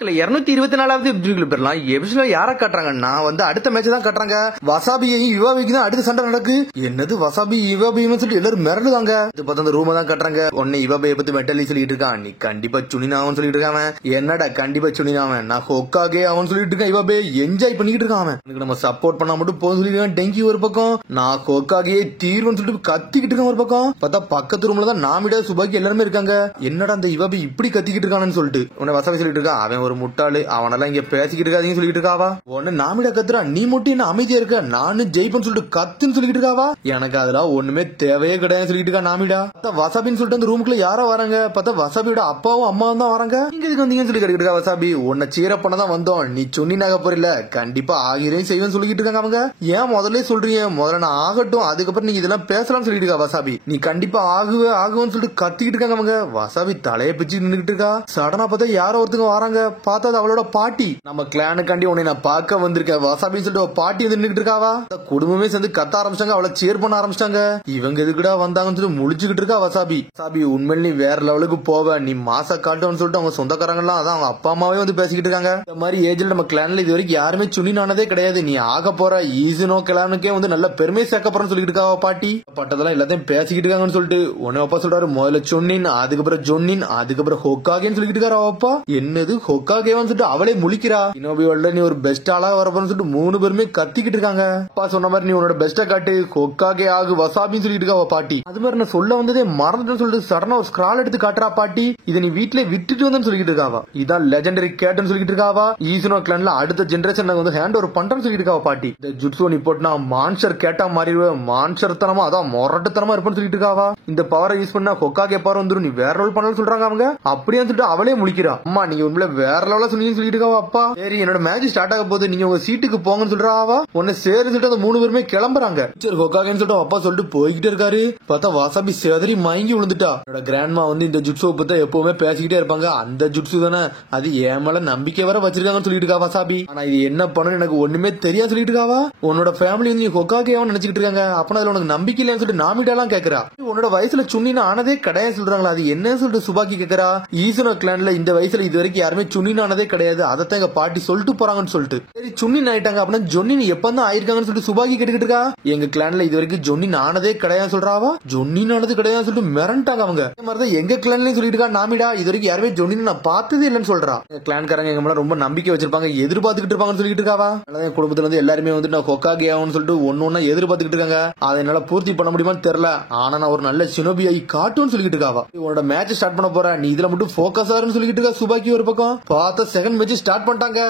224வது episode பெறலாம். எபிசோட்ல யார காட்டுறாங்கன்னா அடுத்த மேட்ச் தான் காட்டுறாங்க. வசாபியையும் யுவாபிக்கு தான் அடுத்த சண்டை நடக்கு. என்னது வசாபி யுவாபியும் சொல்லி எல்லாரும் மிரளுதாங்க. இது பார்த்தா அந்த ரூமை தான் காட்டுறாங்க. உடனே யுவாபியை பத்தி மெட்டலி சொல்லிட்டு இருக்கான். நீ கண்டிப்பா சுனினாவன் சொல்லிட்டு இருக்கான். என்னடா கண்டிப்பா சுனினாவன், நான் ஹொக்காகே அவன் சொல்லிட்டு இருக்கான். யுவாபே என்ஜாய் பண்ணிட்டு இருக்கான். எனக்கு நம்ம சப்போர்ட் பண்ணா மட்டும் போதும் சொல்லிருக்கான். டெங்கி ஒரு பக்கம், நான் ஹொக்காகே தீர்வுன்னு சொல்லிட்டு கத்திக்கிட்டு இருக்கான். ஒரு பக்கம் பார்த்தா பக்கத்து ரூம்ல தான் நாமிடா சுபாக்கி எல்லாருமே இருக்காங்க. என்னடா அந்த யுவாபி இப்படி கத்திக்கிட்டு இருக்கானு சொல்லிட்டு உன்னை வசாபி சொல்லிட்டு இருக்கான். அவன் ஒரு முட்டாளு, அவனெல்லாம் இங்க பேசிக்கிட்டு இருக்காதீங்கன்னு சொல்லிட்டு இருக்காவா. ஒன்னு நாமிடா கத்துறா, நீ மட்டும் என்ன அமைதியா இருக்க, நானும் ஜெயிப்பேன்னு சொல்லிட்டு கத்துன்னு சொல்லிட்டு இருக்காவா. எனக்கு அதெல்லாம் ஒண்ணுமே தேவையே கிடையாது சொல்லிட்டு இருக்கா நாமிடா. வசாபின்னு சொல்லிட்டு அந்த ரூமுக்குள்ள யாரா வராங்க பார்த்தா வசாபியோட அப்பாவும் அம்மாவும் தான் வராங்க. நீங்க இதுக்கு வந்தீங்கன்னு சொல்லி கேட்டுக்கிட்டு இருக்கா வசாபி. உன்னை சீர பண்ணதான் வந்தோம், நீ சொன்னினாக போறில்ல, கண்டிப்பா ஆகிறேன் செய்வேன்னு சொல்லிட்டு இருக்காங்க அவங்க. ஏன் முதல்ல சொல்றீங்க, முதல்ல நான் ஆகட்டும் அதுக்கப்புறம் நீங்க இதெல்லாம் பேசலாம்னு சொல்லிட்டு இருக்கா வசாபி. நீ கண்டிப்பா ஆகுவேன்னு சொல்லிட்டு கத்திக்கிட்டு இருக்காங்க அவங்க. வசாபி தலையை பிச்சு நின்றுட்டு இருக்கா. சடனா பார்த்தா யாரோ ஒருத்தங்க வராங்க. பார்த்தா அவளோட பாட்டி. நம்ம கிளானுக்காண்டி உன்னை நான் பார்க்க வந்திருக்கேன் வசாபின்னு சொல்லிட்டு பாட்டி வந்து நின்றுட்டு இருக்காவா. குடும்பமே சேர்ந்து கத்த ஆரம்பிச்சாங்க, அவளை சேர் பண்ண ஆரம்பிச்சாங்க. இவங்க எதுக்குடா வந்தாங்கன்னு சொல்லி முழிச்சுக்கிட்டு இருக்கா வசாபி. வசாபி உண்மையில நீ வேற லெவலுக்கு போவ, நீ மாச காட்டுன்னு சொல்லிட்டு அவங்க சொந்தக்காரங்க எல்லாம் அதான் அவங்க அப்பா அம்மாவே வந்து பேசிக்கிட்டு இருக்காங்க. இந்த மாதிரி ஏஜ்ல நம்ம கிளான்ல இது வரைக்கும் யாருமே சுனினானதே கிடையாது. நீ ஆக போற ஈசனோ கிளானுக்கே நல்ல பெருமையை சேர்க்க போறன்னு சொல்லிட்டு இருக்காவா பாட்டி. பட்டதெல்லாம் எல்லாத்தையும் பேசிக்கிட்டு இருக்காங்கன்னு சொல்லிட்டு உன்னை அப்பா சொல்றாரு. முதல்ல சொன்னின், அதுக்கப்புறம் ஜொன்னின், அதுக்கப்புறம் ஹொக்காகேன்னு சொல்லிட்டு இருக்காரு அப்பா. என்னது ஹொக்காகேவான்னு சொல்லிட்டு அவளே முழிக்கிறா. இனோபியோட நீ ஒரு பெஸ்ட் ஆளா வரப்போன்னு சொல்லிட்டு 3 பேருமே கத்திக்கிட்டு இருக்காங்க. அப்பா சொன்ன மாதிரி நீ உன்னோட பெஸ்ட்டா காட்டு, ஹொக்காகே ஆகு வசாபின்னு சொல்லிட்டு இருக்கா பாட்டி. அது மாதிரி நான் சொல்ல வந்ததே மறந்துட்டு சொல்லிட்டு சடனா ஒரு ஸ்கிரால் எடுத்து காட்டுறா பாட்டி. இதை நீ வீட்டுல விட்டுட்டு வந்து சொல்லிட்டு இருக்காவா. இதான் லெஜெண்டரி கேட்னு சொல்லிட்டு இருக்காவா. ஈசனோ கிளான்ல அடுத்த ஜெனரேஷன் ஹேண்ட் ஓவர் பண்றேன்னு சொல்லிட்டு இருக்கா பாட்டி. இந்த ஜுட்ஸோ நீ போட்டுனா மான்ஸ்டர் கேட்டா மாறிடுவேன், மான்ஸ்டர் தனமா அதான் மொரட்டுத்தனமா இருப்பேன்னு சொல்லிட்டு இருக்காவா. இந்த பவரை யூஸ் பண்ணா ஹொக்காகே பவர் வந்துடும், நீ வேற ரோல் பண்ணலாம் சொல்றாங்க அவங்க. அப்படியே சொல்லிட்டு அவளே முழிக்கிறா. அம்மா நீங்க உண்மையில வேற லெவலா சொன்னீங்கன்னு சொல்லிட்டு இருக்காவா அப்பா. சரி என்னோட மேட்ச் ஸ்டார்ட் ஆக போகுது, நீங்க உங்க சீட்டுக்கு போங்கன்னு சொல்றாவா. உன்னை சேரு சொல்லிட்டு அந்த 3 பேருமே கிளம்புறாங்க. சரி ஹொக்காகேன்னு சொல்லிட்டு அப்பா சொல்லிட்டு போய்கிட்டே இருக்காரு. பார்த்தா வாசாபி செதறி மயங்கி விழுந்துட்டா. என்னோட கிராண்ட்மா இந்த ஜுட்ஸோ பத்தி எப்பவுமே பேசிக்கிட்டே இருப்பாங்க. அந்த ஜுட்ஸு தானே அது ஏன் மேல நம்பிக்கை வர வச்சிருக்காங்கன்னு சொல்லிட்டு இருக்கா வாசாபி. ஆனா இது என்ன பண்ணு எனக்கு ஒண்ணுமே தெரியாது சொல்லிட்டு இருக்காவா. உன்னோட ஃபேமிலி நீ ஹொக்காகேவா நினைச்சிட்டு இருக்காங்க, அப்ப அதுல உனக்கு நம்பிக்கை இல்லைன்னு சொல்லிட்டு நாமிடாலாம் கேக்குறா. உன்னோட வயசுல சுன்னினா ஆனதே கிடையாது சொல்றாங்களா, அது என்னன்னு சொல்லிட்டு சுபாக்கி கேக்குறா. ஈசனோ கிளான்ல இந்த வயசுல இது வரைக்கும் யாருமே சுன்னினா ஆனதே கிடையாது, அதைத்தான் எங்க பாட்டி சொல்லிட்டு போறாங்கன்னு சொல்லிட்டு. சரி சுன்னின் ஆயிட்டாங்க அப்படின்னா ஜொன்னின் எப்பதான் ஆயிருக்காங்கன்னு சொல்லிட்டு சுபாக்கி கேட்டுக்கிட்டு இருக்கா. எங்க கிளான்ல இது வரைக்கும் ஜொன்னின் ஆனதே கிடையாது சொல்றாவா. ஜொன்னின் ஆனது கிடையாது சொல்லிட்டு மிரண்டாங்க அவங்க. மாதிரிதான் எங்க கிளான்லயும் சொல்லிட்டு இருக்கா நாமிடா. இது வரைக்கும் யாருமே ஜொன்னின் நான் பார்த்ததே இல்லைன்னு சொல்றா. கிளான்காரங்க எங்க மேல ரொம்ப நம்பிக்கை வச்சிருப்பாங்க, எதிர்பார்த்துக்கிட்டு இருப்பாங்கன்னு சொல்லிட்டு இருக்காவா. என் குடும்பத்துல எல்லாருமே நான் ஹொக்காகே ஆகும்னு சொல்லிட்டு ஒன்னொன்னா எதிர்பார்த்துக்கிட்டு இருக்காங்க. அதை என்னால பூர்த்தி பண்ண முடியுமான்னு தெரியல, ஆனா நான் ஒரு நல்ல சினோபியை காட்டுன்னு சொல்லிட்டு இருக்காவா. உன்னோட மேட்ச் ஸ்டார்ட் பண்ண போற, நீ இதுல மட்டும் போக்கஸ் ஆகுன்னு சொல்லிட்டு இருக்கா சுபாக்கி. ஒரு பக்கம் பார்த்த செகண்ட் மேட்ச் ஸ்டார்ட் பண்ணிட்டாங்க.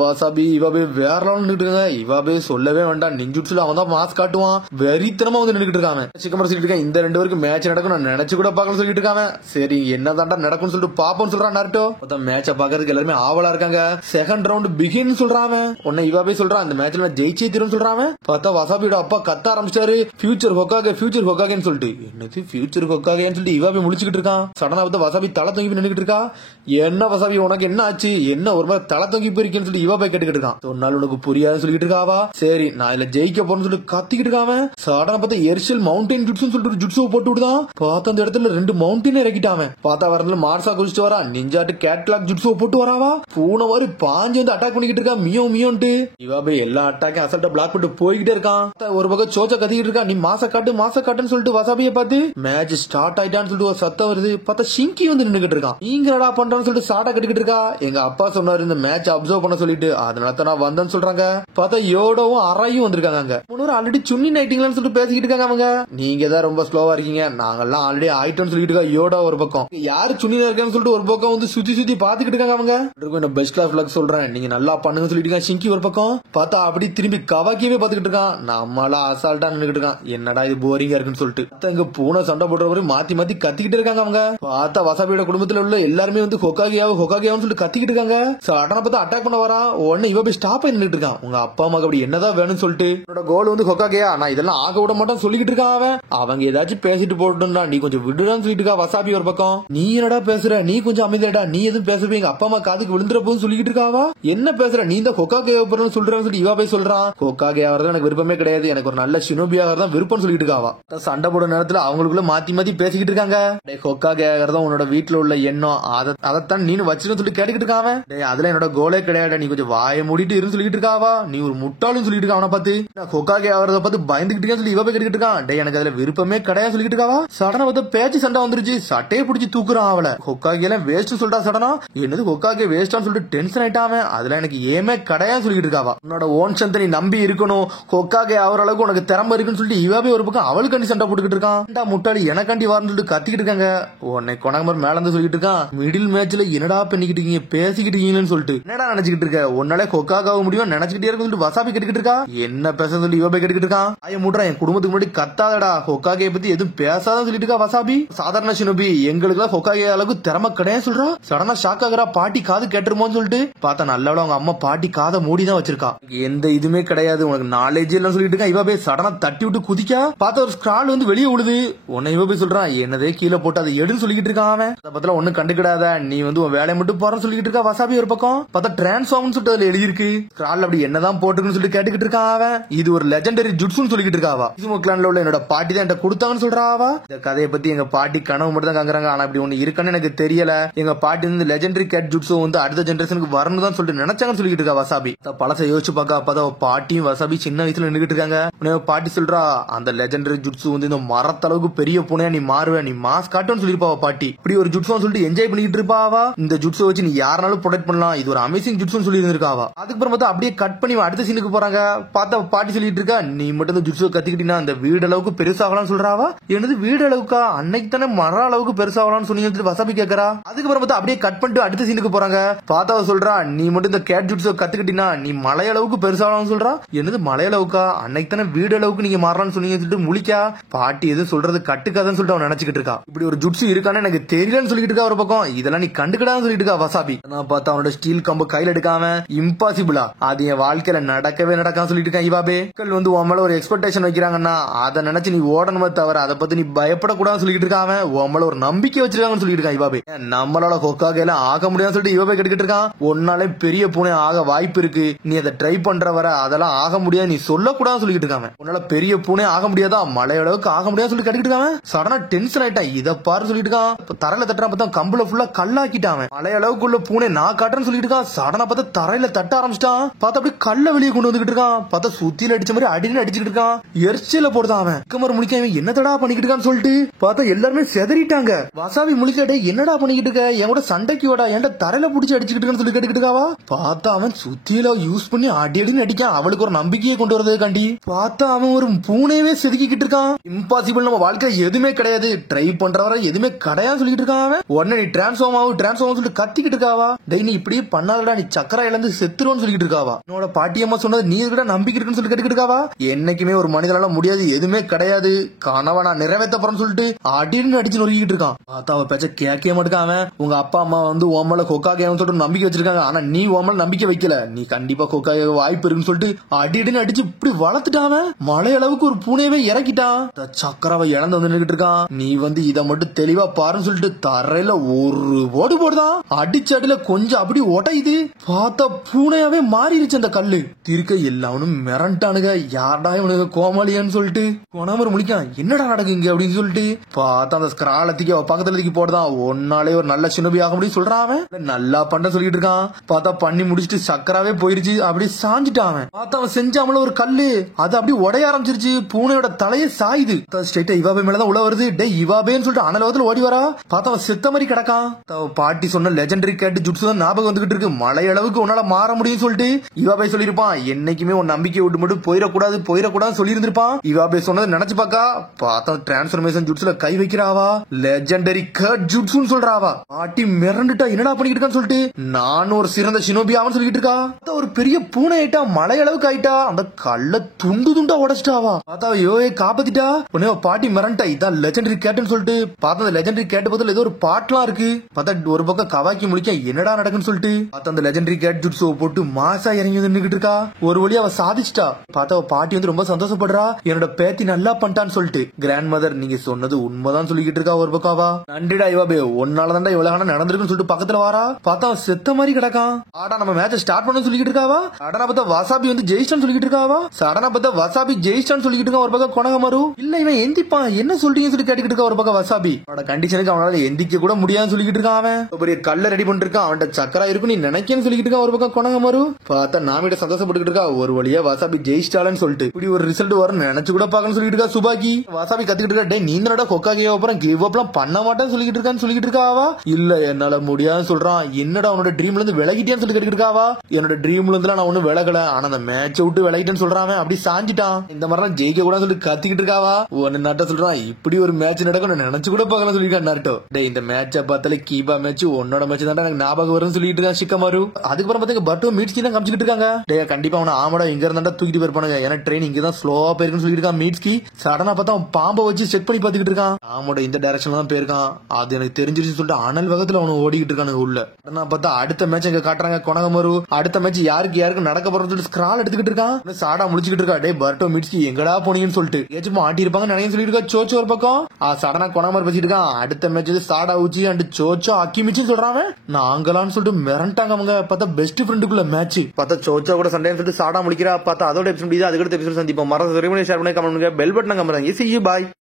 வாசாபி இவாபே வேற லெவல் நின்னுட்டு இருக்காங்க. இவாபே சொல்லவே வேண்டாம், நிஞ்சுட்ஸ்ல அவன் தான் மாஸ் காட்டுவான், வெறித்தனமா வந்து நின்னுட்டு இருக்காங்க. சிக்கமர சொல்லிட்டு இருக்கேன் இந்த 2 பேருக்கு மேட்ச் நடக்கும் நான் நினைச்சு கூட பார்க்கல சொல்லிட்டு இருக்காங்க. சரி என்னதான்டா நடக்கும்னு சொல்லிட்டு பாப்போம்னு சொல்றான் நாருட்டோ. மேட்ச பாக்குறதுக்கு எல்லாருமே ஆவலா இருக்காங்க. செகண்ட் ரவுண்ட் பிகின் சொல்றான். உன்னை இவாபே சொல்றான் அந்த மேட்ச்ல நான் ஜெயிச்சே தீரும் சொல்றான். பார்த்தா வசாபியோட அப்பா கத்த ஆரம்பிச்சாரு, ஃபியூச்சர் ஹொக்காகேன்னு சொல்லிட்டு. என்னது ஃபியூச்சர் ஹொக்காகேன்னு சொல்லிட்டு இவாபே முழிச்சுக்கிட்டு இருக்கான். சடனா பார்த்தா வசாபி தலை தொங்கி நின்னுட்டு இருக்கா. என்ன வசாபி உனக்கு என்ன ஆச்சு, என்ன ஒரு மாதிரி தலை தொங்கி போயிருக்கேன்னு சொல்லிட்டு இவாபே கேட்டுக்கிட்டு இருக்கான். சொன்னாலும் உனக்கு புரியாது சொல்லிட்டு இருக்காவா. சரி நான் இதுல ஜெயிக்க போறேன்னு சொல்லிட்டு கத்திக்கிட்டு இருக்காம. சடனா பார்த்தா எரிசல் மவுண்டைன் ஜுட்ஸ்னு சொல்லிட்டு ஜுட்ஸோ போட்டு விடுதான். பார்த்தா அந்த இடத்துல 2 மவுண்டைன் இறக்கிட்டாம. பார்த்தா வரதுல மார்சா குதிச்சுட்டு வரா. நிஞ்சாட்டு கேட்லாக் ஜுட்ஸோ போட்டு வராவா. பூனை மாதிரி பாஞ்சு வந்து அட்டாக் பண்ணிக்கிட்டு இருக்கா மியோன்ட்டு. இவாபே எல்லா அட்டாக்கையும் அசல்ட்டா பிளாக் பண்ணிட்டு போய்கிட்டே இருக்கான். ஒரு பக்கம் சோச்சா கத்திக்கிட்டு இருக்கா, நீ மாச காட்டுன்னு சொல்லிட்டு வசாபியை பார்த்து மேட்ச் ஸ்டார்ட் ஆயிட்டான்னு சொல்லிட்டு ஒரு சத்தம் வருது. பார்த்தா ஷிங்கி வந்து நின்னுகிட்டு இருக்கான். நீங்க என்னடா பண்றேன்னு சொல்லிட்டு சாட்டா கட்டிக்கிட்டு இருக்கா. எங்க அப்பா சொன்னாரு இந்த மேட்ச் அப்சர்வ் பண்ண சொல்லிட்டு, அதனால தான் நான் வந்தேன்னு சொல்றாங்க. பார்த்தா யோடோவும் அரையும் வந்திருக்காங்க. அங்க முன்னூறு ஆல்ரெடி சுன்னி நைட்டிங்களான்னு சொல்லிட்டு பேசிக்கிட்டு இருக்காங்க அவங்க. நீங்க தான் ரொம்ப ஸ்லோவா இருக்கீங்க, நாங்கெல்லாம் ஆல்ரெடி ஆயிட்டோம்னு சொல்லிட்டு இருக்கா யோடா ஒரு பக்கம். யாரு சுன்னினா இருக்கான்னு சொல்லிட்டு ஒரு பக்கம் வந்து சுத்தி பாத்துக்கிட்டு இருக்காங்க அவங்க. பெஸ்ட் கிளாஸ் லக் சொல்றேன், நீங்க நல்லா பண்ணுங்க சொல்லிட்டு இருக்காங்க ஷிங்கி ஒரு பக்கம். பார்த்தா அப்படி திரும்பி கவாக்கியவே பாத்துக்கிட்டு இருக்கான். நம்மளா அசால்ட்டா நின்னுட்டு இருக்கான். என்னடா இது போரிங்கா இருக்குன்னு சொல்லிட்டு அங்க பூனை சண்டை போடுற மாத்தி கத்திக்கிட்டு இருக்காங்க அவங்க. பார்த்தா வசாபியோட குடும்பத்துல உள்ள எல்லாருமே வந்து ஹொக்காகேவான்னு சொல்லிட்டு கத்திக்கிட்டு இருக்காங்க. சடனா பார்த்தா அட்டாக் பண்ண வரா. உடனே இவ போய் ஸ்டாப் ஆகி நின்னுட்டு இருக்கான். உங்க அப்பா அம்மாக்கு அப்படி என்னதான் வேணும்னு சொல்லிட்டு என்னோட கோல் வந்து ஹொக்காகேயா, நான் இதெல்லாம் ஆக விட மாட்டான்னு சொல்லிக்கிட்டு இருக்கான். அவங்க ஏதாச்சும் பேசிட்டு போட்டுடா, நீ கொஞ்சம் விடுறான்னு சொல்லிட்டு இருக்கா வசாபி ஒரு பக்கம். நீ என்னடா பேசுற, நீ கொஞ்சம் அமைதியாடா, நீ எதுவும் பேசவே எங்க அப்பா அம்மா காதுக்கு விழுந்துற போது சொல்லிக்கிட்டு இருக்காவா. என்ன பேசுற நீ இந்த ஹொக்காகே போறன்னு சொல்றான்னு சொல்லிட்டு இவா போய் சொல்றான். ஹொக்காகே ஆகிறது எனக்கு விருப்பமே கிடையாது, எனக்கு ஒரு நல்ல ஷினோபி ஆகிறதா விருப்பம் சொல்லிட்டு இருக்காவா. சண்டை போட நேரத்துல அவங்களுக்குள்ள மாத்தி பேசிக்கிட்டு இருக்காங்க. ஹொக்காகே ஆகிறதா உன்னோட வீட்டுல உள்ள எண்ணம், அதைத்தான் நீனு வச்சிருன்னு சொல்லி கேட்டு கேட்டுக்கிட்டு இருக்கான். டேய் அதெல்லாம் என்னோட கோலே கிடையாது, நீ கொஞ்சம் வாயை மூடிட்டு இருந்து சொல்லிட்டு இருக்காவா, நீ ஒரு முட்டாளுன்னு சொல்லிட்டு இருக்கா. அவனை பார்த்து நான் ஹொக்காகே ஆகிறத பார்த்து பயந்துகிட்டு சொல்லி இவ போய் கேட்டுக்கிட்டு இருக்கான். டேய் எனக்கு அதுல விருப்பமே கிடையாது சொல்லிட்டு இருக்காவா. சடனா பார்த்து பேச்சு சண்டை வந்துருச்சு, சட்டையை பிடிச்சி தூக்குறான் அவளை. ஹொக்காகே எல்லாம் வேஸ்ட் சொல்றா சடனா. என்னது ஹொக்காகே வேஸ்டான்னு சொல்லிட்டு டென்ஷன் ஆயிட்டான். அதுல எனக்கு ஏமே கிடையாது சொல்லிட்டு இருக்காவா. உன்னோட ஓன் சந்தை நீ நம்பி இருக்கணும், ஹொக்காகே ஆகிற அளவுக்கு உனக்கு திறமை இருக்குன்னு சொல்லிட்டு இவாவே ஒரு பக்கம் அவளுக்கு சண்டை போட்டுக்கிட்டு இருக்கான். முட்டாளி எனக்காண்டி வரணும்னு சொல்லிட்டு கத்திக்கிட்டு இருக்காங்க. உன்னை கொணகமர் மேல இருந்து சொல்லிட்டு இருக்கான். மிடில் மேட்ச்ல என்னடா பண்ணிக்கிட்டு இருக்கீங்க, பேசிக்கிட்டு இருக்கீங்கன்னு சொல்லிட்டு என்னடா நினைச்சுக்கிட்டு இருக்க, உன்னாலே ஹொக்காகாக முடியும் நினைச்சுக்கிட்டே இருக்கு சொல்லிட்டு வசாபி கேட்டுக்கிட்டு இருக்கா. என்ன பேச சொல்லி இவ போய் கேட்டுக்கிட்டு இருக்கான். ஆய மூடுறா என் குடும்பத்துக்கு முன்னாடி கத்தாதடா, ஹொக்காகே பத்தி எதுவும் பேசாதான் சொல்லிட்டு இருக்கா வசாபி. சாதாரண ஷினோபி எங்களுக்கு ஹொக்காகே அளவுக்கு திறமை கிடையாது சொல்றா. சடனா ஷாக் ஆகுறா, பாட்டி காது கேட்டுருமோன்னு சொல்லிட்டு பார்த்தா நல்லவள அவங்க அம்மா பாட்டி காதை மூடிதான் வச்சிருக்கா. எந்த இதுமே கிடையாது, உனக்கு நாலேஜ் எல்லாம் சொல்லிட்டு இருக்கா. இவ போய் சடனா தட்டி விட்டு குதிக்கா, பார்த்தா ஒரு ஸ்கிரால் வந்து வெளியே விழுது. உன்னை இவ போய் சொல்றான் என்னதே கீழே போட்டு அதை எடுன்னு சொல்லிட்டு இருக்கான். அவன் அதை பத்தில ஒண்ணு கண்டுக்கிடாத, நீ வந்து உன் வேலையை மட்டும் போறன்னு சொல்லிட்டு இருக்கா வசாபி. ஒரு பக்கம் பார்த்தா டிரான்ஸ்ஃபார்ம் சொல்லிட்டு அதுல எழுதிருக்கு. ஸ்கிரால் அப்படி என்னதான் போட்டுருக்குன்னு சொல்லிட்டு கேட்டுக்கிட்டு இருக்கான். அவன் இது ஒரு லெஜெண்டரி ஜுட்ஸுன்னு சொல்லிட்டு இருக்காவா. இசுமோ கிளான்ல உள்ள என்னோட பாட்டி தான் என்கிட்ட கொடுத்தாங்கன்னு சொல்றாவா. இந்த கதையை பத்தி எங்க பாட்டி கனவு மட்டும் தான் காங்குறாங்க, ஆனா அப்படி ஒண்ணு இருக்குன்னு எனக்கு தெரியல. எங்க பாட்டி வந்து லெஜெண்டரி கேட் ஜுட்ஸு வந்து அடுத்த ஜெனரேஷனுக்கு வரணும் தான் சொல்லிட்டு நினைச்சாங்கன்னு சொல்லிட்டு இருக்கா வசாபி. பழசை யோசிச்சு பார்க்க அப்பதான் பாட்டியும் வசாபி சின்ன வயசுல நின்றுட்டு இருக்காங்க. பாட்டி சொல்றா அந்த லெஜெண்டரி ஜுட்ஸு வந்து இந்த மரத்தளவுக்கு பெரிய பூனையா நீ மாறுவ, நீ மாஸ் காட்டுன்னு சொல்லிருப்பா பாட்டி. இப்படி ஒரு ஜுட்ஸு சொல்லிட்டு என்ஜாய் பண்ணிட்டு இருப்பாவா. இந்த ஜுட்ஸை வச்சு நீ யாருனாலும் ப்ரொடெக்ட் பண்ணலாம், இது ஒரு அமேசிங் ஜுட்ஸுன்னு சொல்லி இருந்திருக்காவா. அதுக்கப்புறம் பார்த்தா அப்படியே கட் பண்ணி அடுத்த சீனுக்கு போறாங்க. பார்த்தா பாட்டி சொல்லிட்டு இருக்கா நீ மட்டும் இந்த ஜுட்ஸுவை கத்திக்கிட்டீங்கன்னா அந்த வீடு அளவுக்கு பெருசாகலாம்னு சொல்றாவா. என்னது வீடு அளவுக்கா, அன்னைக்கு தானே மர அளவுக்கு பெருசாகலாம்னு சொன்னீங்க வசாபி கேக்குறா. அதுக்கப்புறம் பார்த்தா அப்படியே கட் பண்ணிட்டு அடுத்த சீனுக்கு போறாங்க. பார்த்தா சொல்றா நீ மட்டும் இந்த கேட் ஜுட்ஸுவை கத்துக்கிட்டீங்கன்னா நீ மலை அளவுக்கு பெருசாகலாம்னு சொல்றா. என்னது மலை அளவுக்கா, அன்னைக்கு தானே வீடு அளவுக்கு நீங்க மாறலாம்னு சொன்னீங்க சொல்லிட்டு முழிக்கா. பாட்டி எதுவும் சொல்றது கட்டுக்காதுன்னு சொல்லிட்டு அவன் நினைச்சுக்கிட்டு இருக்கா. இப்படி ஒரு ஜுட்ஸு இருக்கான்னு எனக்கு தெரியலன்னு சொல்லிட்டு இருக்கா. ஒரு பக்கம் இதெல்லாம் நீ கண்டுக்கிடான்னு சொல்லிட்டு இருக்கா வசாபி. நான் பார்த்தா அவனோட ஸ்டீல் கம்பு கையில எடுக்காம இம்பாசிபிளா அது என் வாழ்க்கையில நடக்கவே நடக்காம சொல்லிட்டு இருக்கான் இவாபே. மக்கள் வந்து உன் ஒரு எக்ஸ்பெக்டேஷன் வைக்கிறாங்கன்னா அதை நினைச்சு நீ ஓடணுமே தவிர அதை பத்தி நீ பயப்படக்கூடாதுன்னு சொல்லிட்டு இருக்கான். உன் ஒரு நம்பிக்கை வச்சிருக்காங்கன்னு சொல்லிட்டு இருக்கான் இவாபே. நம்மளால ஹொக்காகே எல்லாம் ஆக முடியாதுன்னு சொல்லிட்டு இவாபே கேட்டுக்கிட்டு இருக்கான். ஒன்னாலே பெரிய பூனை ஆக வாய்ப்பு இருக்கு, நீ அதை ட்ரை பண்ற வர அதெல்லாம் ஆக முடியாது நீ சொல்லக்கூடாதுன்னு சொல்லிட்டு இருக்காங்க. உன்னால பெரிய பூனை ஆக முடியாதா, மலை அளவுக்கு ஆக முடியாது சொல்லி கேட்டுக்கிட்டு இருக்கான். சடனா டென்ஷன் ஆயிட்டான். இதை பாரு சொல்லிட்டு இருக்கான். தரையில தட்டுறா பார்த்தா கம்புல ஃபுல்லா கல்லாக்கிட்டான். மலை அளவுக்குள்ள பூனை நான் காட்டுறேன்னு சொல்லிட்டு இருக்கான். சடனா பார்த்தா தரையில தட்ட ஆரம்பிச்சிட்டான். பார்த்தா அப்படி கல்ல வெளியே கொண்டு வந்துகிட்டு இருக்கான். பார்த்தா சுத்தியில அடிச்ச மாதிரி அடின்னு அடிச்சுட்டு இருக்கான். எரிச்சல போடுதான் அவன். கமர் முழிக்க என்ன தடா பண்ணிக்கிட்டு இருக்கான்னு சொல்லிட்டு பார்த்தா எல்லாருமே செதறிட்டாங்க. வசாபி முழிக்கடே என்னடா பண்ணிக்கிட்டு இருக்க, என் கூட சண்டைக்கு வாடா, என்கிட்ட தரையில புடிச்சு அடிச்சுக்கிட்டு இருக்கான்னு சொல்லி கேட்டுக்கிட்டு இருக்காவா. பார்த்தா அவன் சுத்தியில யூஸ் பண்ணி அடி அடின்னு அடிக்கான். அவளுக்கு ஒரு நம்பிக்கையை கொண்டு வரது காண்டி. பார்த்தா அவன் ஒரு பூனையவே செதுக்கிட்டு இருக்கான். இம்பாசிபிள் நம்ம வாழ்க்கை எதுவுமே கிடையாது, ட்ரை பண்றவரை எதுவுமே கிடையாது சொல்லிட்டு இருக்கான். அவன் உடனே நீ டிரான்ஸ்ஃபார்ம் சொல்லிட்டு கத்திக்கிட்டு இருக்காவா. டேய் நீ இப்படி பண்ணாதடா, நீ சக்கரை இழந்து செத்துருவோன்னு சொல்லிட்டு இருக்காவா. என்னோட பாட்டியம்மா சொன்னது நீ கூட நம்பிக்கை இருக்குன்னு சொல்லி கேட்டுக்கிட்டு இருக்காவா. என்னைக்குமே ஒரு மனிதனால முடியாது, எதுவுமே கிடையாது, கனவை நான் நிறைவேற்ற போறேன்னு சொல்லிட்டு அடின்னு அடிச்சு நொறுக்கிட்டு இருக்கான். பார்த்தா அவ பேச்ச கேட்க மாட்டேக்காம. உங்க அப்பா அம்மா வந்து உம்மல ஹொக்காகேன்னு சொல்லிட்டு நம்பிக்கை வச்சிருக்காங்க, ஆனா நீ உம்மல நம்பிக்கை வைக்கல, நீ கண்டிப்பா ஹொக்காகே வாய்ப்பு இருக்குன்னு சொல்லிட்டு அடின்னு அடிச்சு இப்படி வளர்த்துட்டான். மழை அளவுக்கு ஒரு பூனையவே இறக்கிட்டான். சக்கரவை இழந்து வந்து நின்றுட்டு இருக்கான். நீ வந்து இதை மட்டும் தெளிவா பாருன்னு சொல்லிட்டு தரையில ஒரு ஓடு போடுதான். அடிச்ச அடியில கொஞ்சம் அப்படி உடையுது. பார்த்தா பூனையாவே மாறிடுச்சு அந்த கல்லு. திருக்க எல்லாவனும் மிரண்டானுங்க. யாரடா இவனுக்கு கோமாளியான்னு சொல்லிட்டு கொணாமர் முழிக்கான். என்னடா நடக்குங்க அப்படின்னு சொல்லிட்டு பார்த்தா அந்த ஸ்கிராலத்துக்கு பக்கத்துல தூக்கி போடுதான். ஒன்னாலே ஒரு நல்ல சினபி ஆக முடியும் சொல்றான். அவன் நல்லா பண்ண சொல்லிட்டு இருக்கான். பார்த்தா பண்ணி முடிச்சுட்டு சக்கராவே போயிருச்சு. அப்படி சாஞ்சிட்டான். அவன் பார்த்தா அவன் செஞ்சாமல ஒரு கல்லு அது அப்படி உடைய ஆரம்பிச்சிருச்சு. பூனையோட தலையை சாயுது. ஸ்ட்ரெயிட்டா இவாபே மேலதான் உள்ள வருது. டே இவாபேன்னு சொல்லிட்டு அனலவத்துல ஓடி வரா. பார்த்தா அவன் செத்த மாதிரி கிடக்கான். பாட்டி சொன்ன லெஜெண்டரி கேட் ஜுட்ஸு தான் ஞாபகம் வந்துகிட்டு இருக்கு. மழை அளவுக்கு உன்னால மாற முடியும் சொல்லிட்டு இவாபே சொல்லிருப்பான். என்னைக்குமே உன் நம்பிக்கை விட்டு மட்டும் போயிடக்கூடாது சொல்லி இருந்திருப்பான். இவாபே சொன்னது நினைச்சு பாக்கா. பார்த்தா டிரான்ஸ்ஃபர்மேஷன் ஜுட்ஸ்ல கை வைக்கிறாவா. லெஜெண்டரி கேட் ஜுட்ஸுன்னு சொல்றாவா. பாட்டி மிரண்டுட்டா. என்னடா பண்ணிட்டு இருக்கான்னு சொல்லிட்டு நான் ஒரு சிறந்த ஷினோபியாவன்னு சொல்லிட்டு இருக்கா. ஒரு பெரிய பூனை ஆயிட்டா, மழை அளவுக்கு ஆயிட்டா. அந்த கல்ல துண்டு துண்டா உடச்சிட்டாவா. பார்த்தா யோயே காப்பாத்திட்டா. உடனே பாட்டி மிரண்டா. இதான் லெஜெண்டரி கேட்னு சொல்லிட்டு பார்த்தா அந்த லெஜெண்டரி கேட் பதில் ஏதோ ஒரு பாட்டுலாம் இருக்கு. பார்த்தா ஒரு பக்கம் கவாக்கி முடிக்க என்னடா நடக்குன்னு சொல்லிட்டு பார்த்தா அந்த லெஜெண்டரி கேட் ஜுட்ஸோ போட்டு மாசா இறங்கி நின்னுகிட்டு இருக்கா. ஒரு வழி அவ சாதிச்சிட்டா. பார்த்தா அவ பாட்டி வந்து ரொம்ப சந்தோஷப்படுறா. என்னோட பேத்தி நல்லா பண்ணிட்டான்னு சொல்லிட்டு. கிராண்ட் மதர் நீங்க சொன்னது உண்மைதான் சொல்லிக்கிட்டு இருக்கா. ஒரு பக்காவா நன்றிடா இவாபே, ஒன்னாலதான்டா இவ்வளவு நடந்திருக்குன்னு சொல்லிட்டு பக்கத்துல வாரா. பார்த்தா அவன் செத்த மாதிரி கிடக்கான். ஆடா நம்ம மேட்ச் ஸ்டார்ட் பண்ண சொல்லிக்கிட்டு இருக்காவா. சடனா பார்த்தா வசாபி வந்து ஜெயிச்சான்னு சொல்லிக்கிட்டு இருக்காவா. சடனா பார்த்தா வசாபி ஜெயிச்சான்னு சொல்லிக்கிட்டு இருக்கா. ஒரு பக்கம் கொணகமரு இல்ல இவன் எந்திப்பான் என்ன சொல்றீங்கன்னு சொல்லி கேட்டுக்கிட்டு இருக்கா. ஒரு பக்கம் வசாபி அவனோட கண்டிஷனுக்கு அவனால எந்திக்க கூட முடியாதுன்னு சொல்லிக்கிட்டு இருக்கான். அவன் பெரிய கல்ல ரெடி பண்ற ஃப்ரெண்ட் இருக்கா அவன்கிட்ட சக்கரா இருக்கும் நீ நினைக்கன்னு சொல்லிட்டு இருக்கா ஒரு பக்கம் கொனகமாரு. பார்த்தா நாமிட சந்தோஷப்பட்டுக்கிட்டு இருக்கா ஒரு வழியா வசாபி ஜெயிச்சிட்டாலன்னு சொல்லிட்டு. இப்படி ஒரு ரிசல்ட் வரும் நினைச்சு கூட பாக்கன்னு சொல்லிட்டு இருக்கா சுபாக்கி. வசாபி கத்துக்கிட்டு இருக்கா டே நீ என்னடா கொக்காகிய அப்புறம் கிவ் அப்லாம் பண்ண மாட்டேன்னு சொல்லிட்டு இருக்கான்னு சொல்லிட்டு இருக்காவா. இல்ல என்னால முடியாதுன்னு சொல்றான். என்னடா அவனோட ட்ரீம்ல இருந்து விலகிட்டேன்னு சொல்லி கேட்டுட்டு இருக்காவா. என்னோட ட்ரீம்ல இருந்து நான் ஒண்ணு விலகல ஆனா அந்த மேட்சை விட்டு விலகிட்டேன்னு சொல்றான். அப்படி சாஞ்சிட்டான். இந்த மாதிரிலாம் ஜெயிக்க கூட சொல்லி கத்திக்கிட்டு இருக்காவா. ஒன்னு நட்ட சொல்றான் இப்படி ஒரு மேட்ச் நடக்கும் நினைச்சு கூட பாக்கலாம் சொல்லிருக்கான் நட்டோ. டே இந்த மேட்சை பார்த்தாலே கீபா மேட்ச் உன்னோட மேட்ச் தான் எனக்கு ஞாபகம் வரும்னு சொல்லிட்டு இருக்கான் ஷிக்கமாரு. அதுக்கப்புறம் பாத்தீங்க பட்டோ மீட்ஸ்கி தான் காமிச்சிட்டு இருக்காங்க. டே கண்டிப்பா அவன ஆமடா இங்க இருந்தா தூக்கிட்டு போயிருப்பானுங்க ஏன்னா ட்ரெயின் இங்கதான் ஸ்லோவா போயிருக்குன்னு சொல்லிட்டு இருக்கான் மீட்ஸ்கி. சடனா பார்த்தா அவன் பாம்பை வச்சு செக் பண்ணி பாத்துக்கிட்டு இருக்கான். ஆமோட இந்த டைரக்ஷன்ல தான் போயிருக்கான் அது எனக்கு தெரிஞ்சிருச்சு சொல்லிட்டு அனல் வேகத்துல அவனை ஓடிக்கிட்டு இருக்கானு உள்ள. பார்த்தா அடுத்த மேட்ச் எங்க காட்டுறாங்க கொனகமாரு. அடுத்த மேட்ச் யாருக்கு நடக்க போறோம்னு சொல்லிட்டு ஸ்கிரால் எடுத்துக்கிட்டு இருக்கான். சாடா முடிச்சுக்கிட்டு இருக்கா. டே பர்டோ மீட்ஸ்கி எங்கடா போனீங்கன்னு சொல்லிட்டு ஏச்சும் ஆட்டி இருப்பாங்க நிறைய சொல்லிட்டு இருக்கா. சோச்சோ ஒரு பக்கம் சடனா கொனகமாரு பேசிட்டு இருக்கான். அடுத்த மேட்ச் சாடா ஊச்சி அண்ட் சோச்சோ அக்கி மிச்சு சொல்றாங்க நாங்களான்னு சொல்லிட்டு மிரண்டாங்க அவங்க. பார்த்தா பெஸ்ட் ஃப்ரெண்டுக்குள்ள மேட்ச் பார்த்தா சோச்சோ கூட சண்டே சொல்லிட்டு சாடா முடிக்கிறா. பார்த்தா அதோட எபிசோட் முடியுது. அதுக்கடுத்த எபிசோட் சந்திப்போம். மறந்து ஷேர் பண்ணி கமெண்ட் பண்ணுங்க. பெல் பட்டன் கமெண்ட் பண்ணுங்க. See you bye.